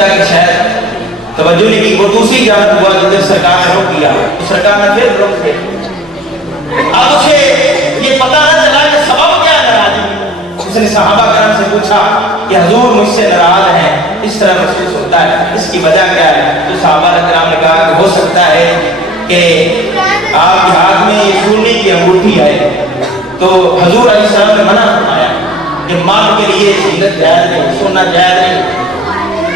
سوچا کہ شاید توجہ نہیں کی، وہ دوسری جانب ہوا جدھر سرکار نے رخ کیا، سرکار نے پھر رخ کیا۔ اب اسے یہ پتہ نہ چلا کہ سبب کیا ناراضی۔ اس نے صحابہ کرام سے پوچھا کہ حضور مجھ سے ناراض ہیں، اس طرح محسوس ہوتا ہے، اس کی وجہ کیا ہے؟ تو صحابہ کرام نے کہا کہ ہو سکتا ہے کہ آپ کے ہاتھ میں یہ سونے کی انگوٹھی ہے، تو حضور علیہ السلام نے منع فرمایا کہ مال کے لیے زینت جائز نہیں، سونا جائز نہیں۔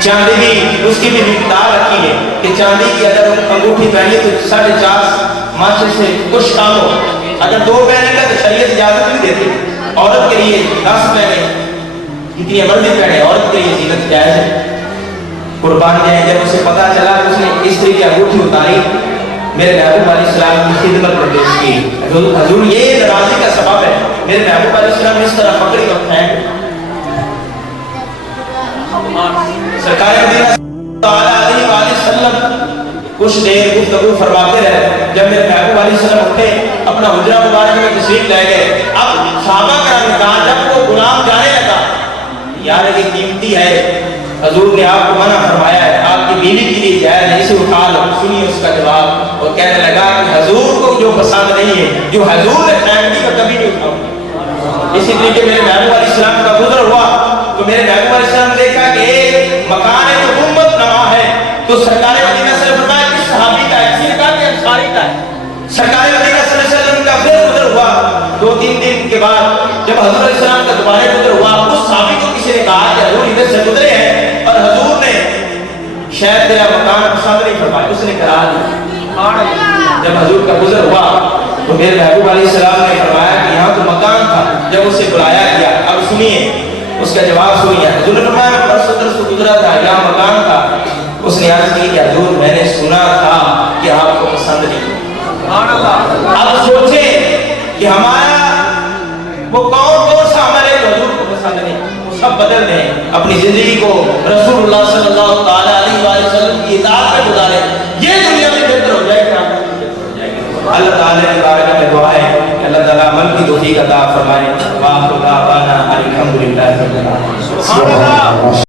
چاندی بھی اس کی بھی مقدار رکھی ہے کہ چاندی کی اگر انگوٹھی پہنی تو 4.5 ماشے سے کچھ کام ہو، اگر 2 پہنے گا تو شریعت اجازت نہیں دیتی۔ عورت کے لیے 10 پہنے، کتنی مرضی پہنے، عورت کے لیے زینت جائز ہے۔ قربان جائے جب اسے پتا چلا تو اس نے استری کی انگوٹھی اتاری، میرے محبوب علیہ السلام کی خدمت میں پیش کی۔ حضور یہ ناراضی کا سبب ہے، میرے محبوب علیہ السلام اس طرح پکڑی اور پھینک سرکار مدینہ صلی اللہ علیہ وسلم کچھ دیر گفتگو فرماتے رہے۔ جب میرے محبوب علیہ السلام اٹھے اپنا حجرہ مبارک میں تشریف لے گئے، اب صحابہ کرام نے کہا جب وہ غلام جانے لگا یار یہ قیمتی ہے، حضور نے آپ کو منع فرمایا ہے، آپ کی بیوی کے لیے جائز ہے، اسے اٹھا لو۔ سنیے اس کا جواب، اور کہنے لگا کہ حضور کو جو پسند نہیں ہے، جو حضور نے پھینک دی وہ کبھی نہیں اٹھاؤں۔ اسی طریقے میرے محبوب علیہ السلام کا گزر ہوا تو میرے محبوب علیہ السلام نے دیکھا کہ ایک مکان ہے جو گنبد نما ہے، تو سرکار مدینہ صلی اللہ علیہ وسلم نے فرمایا کس صحابی کا ہے؟ کسی نے کہا کہ انصاری کا ہے۔ سرکار مدینہ صلی اللہ علیہ وسلم کا پھر گزر ہوا 2-3 دن کے بعد جب حضور علیہ السلام کا دوبارہ گزر ہوا، اس صحابی کو کسی نے کہا کہ حضور ادھر سے گزرے ہیں اور حضور نے شاید تیرا مکان پسند نہیں فرمایا، اس نے کرا دیا۔ جب حضور کا گزر ہوا تو میرے محبوب علیہ السلام نے فرمایا کہ یہاں تو مکان تھا، جب اسے بلایا گیا، اب سنیے اس کا جواب سنیے۔ حضور نے فرمایا میں پرسوں سے گزرا تھا، یہاں مکان تھا۔ اس نے عرض کی کہ حضور میں نے سنا تھا کہ آپ کو پسند نہیں۔ اب سوچیں کہ ہمارا وہ کون سا عمل ہے جو حضور کو پسند نہیں، وہ سب بدل دیں، اپنی زندگی کو رسول اللہ صلی اللہ علیہ وسلم کی اطاعت میں گزاریں، یہ دنیا میں بہتر ہو جائے گی، اللہ تعالیٰ کی بارگاہ میں دعا ہے کہ اللہ تعالیٰ عمل کی توفیق عطا فرمائے۔ وآخر دعوانا الحمدللہ رب العالمین۔